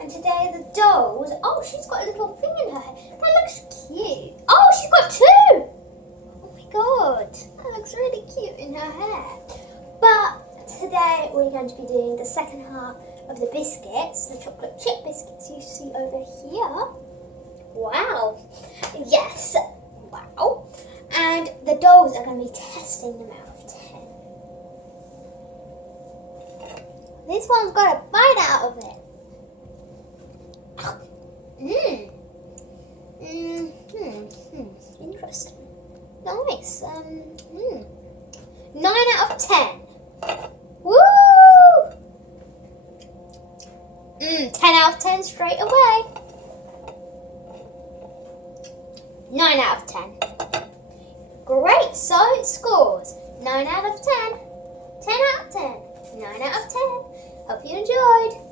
And today the dolls, oh, she's got a little thing in her hair. That looks cute. Oh, she's got two. Oh my god, that looks really cute in her hair. But today we're going to be doing the second half of the biscuits, the chocolate chip biscuits you see over here. Wow. Yes. Wow. And the dolls are going to be testing them out of 10. This one's got a bite out of it. Interesting. Nice. 9 out of 10. Woo! 10 out of 10 straight away. 9 out of 10. Great, so it scores 9 out of 10, 10 out of 10, 9 out of 10. Hope you enjoyed.